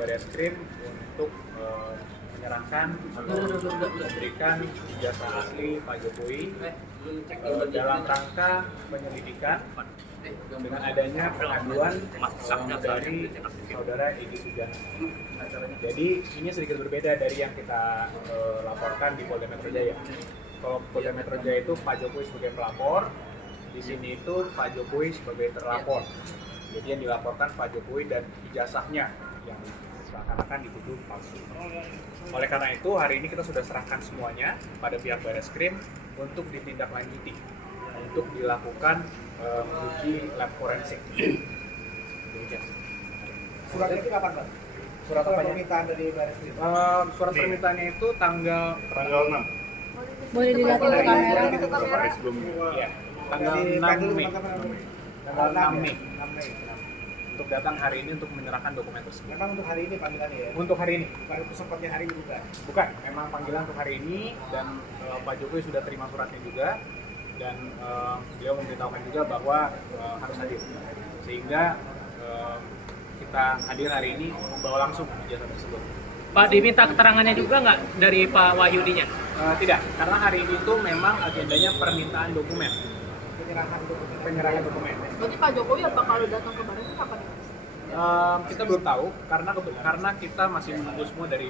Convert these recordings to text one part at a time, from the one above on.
Barreskrim untuk menyerahkan atau memberikan ijazah asli Pak Jokowi dalam rangka penyelidikan dengan adanya pengaduan dari saudara Egy Sujana. Jadi ini sedikit berbeda dari yang kita laporkan di Polda Metro Jaya. Kalau Polda Metro Jaya itu Pak Jokowi sebagai pelapor, di sini itu Pak Jokowi sebagai terlapor. Jadi yang dilaporkan Pak Jokowi dan ijazahnya yang seakan-akan dituduh palsu. Oleh karena itu hari ini kita sudah serahkan semuanya pada pihak Barreskrim untuk ditindaklanjuti, untuk dilakukan uji lab forensik. Suratnya itu kapan, Pak? Surat permintaan dari Barreskrim? Surat permintaannya itu tanggal 6. Boleh dilihat di kamera. Hari sebelumnya. Ya, tanggal 6 Mei. Tanggal 6 Mei. Untuk datang hari ini untuk menyerahkan dokumen tersebut. Memang untuk hari ini panggilannya ya? Untuk hari ini. Baru sempatnya hari ini bukan? Bukan, memang panggilan untuk hari ini dan Pak Jokowi sudah terima suratnya juga dan beliau memberitahukan juga bahwa harus hadir. Sehingga kita hadir hari ini membawa langsung ijazah tersebut. Pak, diminta keterangannya juga nggak dari Pak Wahyudinya? Tidak, karena hari ini itu memang agendanya permintaan dokumen. Penyerahan dokumen. Berarti Pak Jokowi apa kalau datang ke Barreskrim kapan? Kita belum tahu karena kita masih menunggu semua dari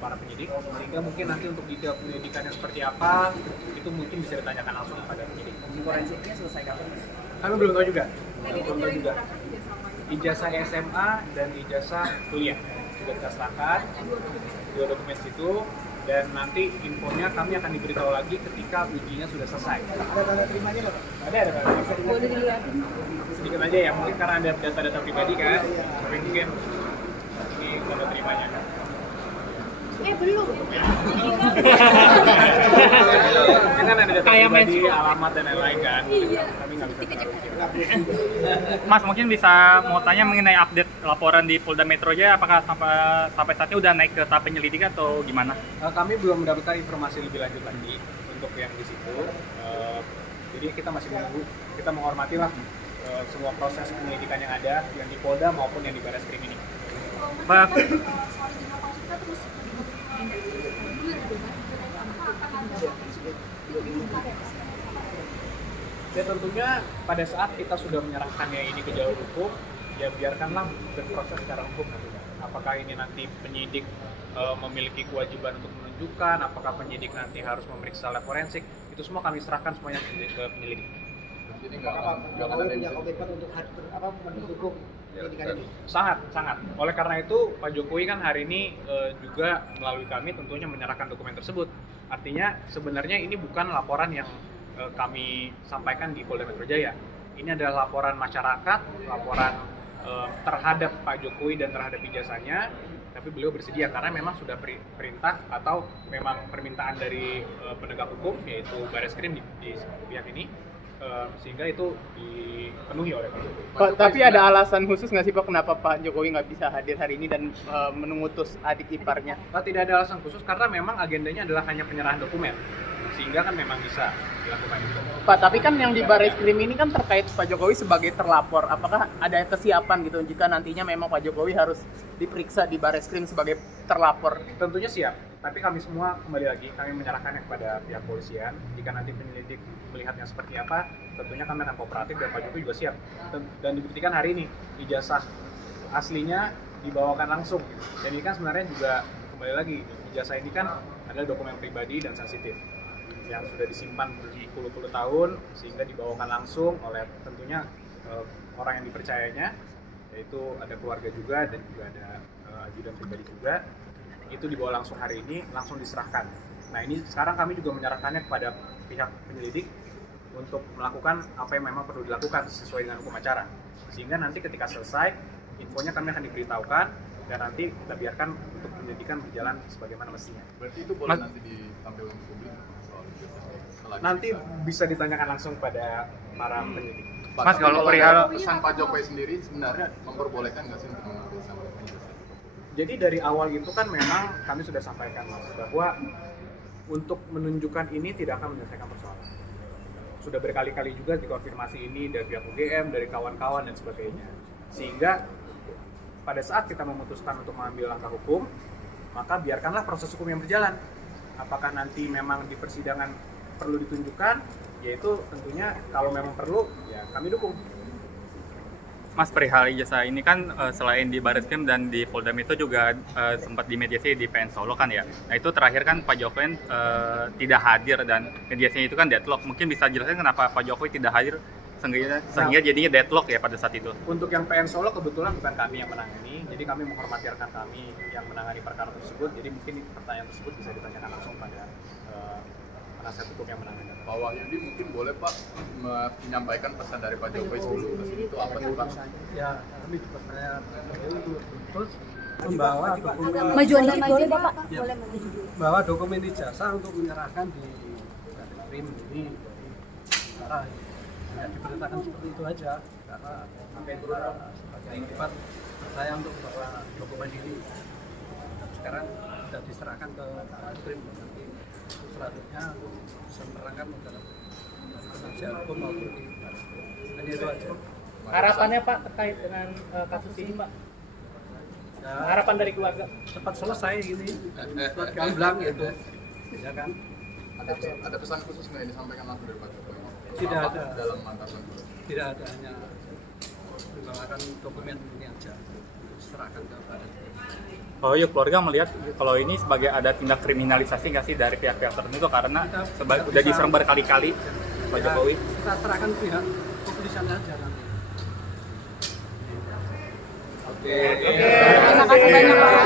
para penyidik, sehingga mungkin nanti untuk detail penyidikannya seperti apa itu mungkin bisa ditanyakan langsung kepada penyidik. Forensiknya selesai kapan? Kami belum tahu juga. Ijazah SMA dan ijazah kuliah sudah kita serahkan, dua dokumen situ, dan nanti infonya kami akan diberitahu lagi ketika ujinya sudah selesai. Ada tanda terimanya nggak, Pak? Ada tanda. Boleh dilihatin. Sedikit aja ya, mungkin karena ada data-data pribadi kan, tapi mungkin ini tanda terimanya kan. Belum. Kan ada data Kayak pribadi, mensko. alamat dan lain-lain kan. Iya. Kami nggak bisa tahu. Mas, mungkin bisa mau tanya mengenai update laporan di Polda Metro Jaya, apakah sampai saat ini udah naik ke tahap penyelidikan atau gimana? Kami belum mendapatkan informasi lebih lanjut lagi untuk yang di situ. Jadi kita masih menunggu, kita menghormati lah semua proses penyelidikan yang ada, yang di Polda maupun yang di Barreskrim ini. Pak, Ya tentunya pada saat kita sudah menyerahkannya ini ke jalur hukum, ya biarkanlah berproses secara hukum nantinya. Apakah ini nanti penyidik memiliki kewajiban untuk menunjukkan, apakah penyidik nanti harus memeriksa lab forensik, itu semua kami serahkan semuanya ke penyelidik. Jadi Pak Jokowi punya komitmen untuk mendukung penyidikan ini? Sangat. Oleh karena itu Pak Jokowi kan hari ini juga melalui kami tentunya menyerahkan dokumen tersebut. Artinya sebenarnya ini bukan laporan yang kami sampaikan di Polda Metro Jaya. Ini adalah laporan masyarakat, laporan terhadap Pak Jokowi dan terhadap ijazahnya, tapi beliau bersedia karena memang sudah perintah atau memang permintaan dari penegak hukum yaitu Barreskrim di pihak ini, sehingga itu dipenuhi oleh Pak Jokowi. Pak, tapi ada alasan khusus nggak sih Pak kenapa Pak Jokowi nggak bisa hadir hari ini dan mengutus adik iparnya? Tidak ada alasan khusus karena memang agendanya adalah hanya penyerahan dokumen, sehingga kan memang bisa dilakukan itu. Pak, tapi kan yang di Barreskrim ini kan terkait Pak Jokowi sebagai terlapor. Apakah ada kesiapan gitu jika nantinya memang Pak Jokowi harus diperiksa di Barreskrim sebagai terlapor? Tentunya siap, tapi kami semua kembali lagi kami menyerahkannya kepada pihak polisian. Jika nanti penyelidik melihatnya seperti apa, tentunya kami akan kooperatif dan Pak Jokowi juga siap. Dan dibuktikan hari ini ijazah aslinya dibawakan langsung. Dan ini kan sebenarnya juga kembali lagi ijazah ini kan adalah dokumen pribadi dan sensitif yang sudah disimpan berpuluh-puluh tahun sehingga dibawakan langsung oleh tentunya orang yang dipercayanya, yaitu ada keluarga juga dan juga ada ajudan pribadi juga. Itu dibawa langsung hari ini, langsung diserahkan. Nah ini sekarang kami juga menyerahkannya kepada pihak penyelidik untuk melakukan apa yang memang perlu dilakukan sesuai dengan hukum acara. Sehingga nanti ketika selesai, infonya kami akan diberitahukan dan nanti kita biarkan untuk penyelidikan berjalan sebagaimana mestinya. Berarti itu boleh nanti ditampilkan ke publik soal ijazah? Nanti bisa ditanyakan langsung pada para penyidik. Mas, kalau perihal pesan Pak Jokowi sendiri sebenarnya memperbolehkan nggak sih untuk mengambil sampel ijazah? Jadi dari awal itu kan memang kami sudah sampaikan Mas, bahwa untuk menunjukkan ini tidak akan menyelesaikan persoalan. Sudah berkali-kali juga dikonfirmasi ini dari pihak UGM, dari kawan-kawan dan sebagainya. Sehingga pada saat kita memutuskan untuk mengambil langkah hukum, maka biarkanlah proses hukum yang berjalan. Apakah nanti memang di persidangan perlu ditunjukkan, yaitu tentunya kalau memang perlu, ya kami dukung. Mas, perihal ijazah ini kan selain di Barreskrim dan di Polda Metro juga sempat dimediasi di PN Solo kan ya. Nah itu terakhir kan Pak Jokowi tidak hadir dan mediasinya itu kan deadlock. Mungkin bisa jelaskan kenapa Pak Jokowi tidak hadir sehingga jadinya deadlock ya pada saat itu. Untuk yang PN Solo kebetulan bukan kami yang menangani, jadi kami menghormati rekan kami yang menangani perkara tersebut. Jadi mungkin pertanyaan tersebut bisa ditanyakan langsung pada penasihat hukum yang menangani. Pak Wahyudi mungkin boleh Pak menyampaikan pesan dari Pak Jokowi sebelum itu apa sih Pak? Ya, kami juga saya terus membawa dokumen Majuan dikit boleh Bapak? Ya. Boleh maju. bawa dokumen ijazah untuk menyerahkan di Barreskrim ini. Karena hanya diberitakan seperti itu aja, karena kita sebagai tempat saya untuk bawa dokumen ini. Sekarang sudah diserahkan ke Barreskrim, nanti selanjutnya bisa menerangkan dalam penasihat hukum maupun di Barreskrim. Hanya itu aja. Harapannya Pak terkait dengan kasus ini Pak? Ya, Harapan dari keluarga? cepat selesai gini, cepat gamblang gitu, ya kan? Ada pesan khusus nggak yang disampaikan langsung dari Pak Jokowi? Tidak Apa ada. dalam mantasan? Tidak ada, hanya membawakan dokumen ini aja, serahkan ke Barreskrim. Oh iya, keluarga melihat kalau ini sebagai ada tindak kriminalisasi nggak sih dari pihak-pihak tertentu karena udah diserang berkali-kali Pak Ya, Jokowi. kita serahkan pihak kepolisian aja nanti. Terima kasih banyak Pak.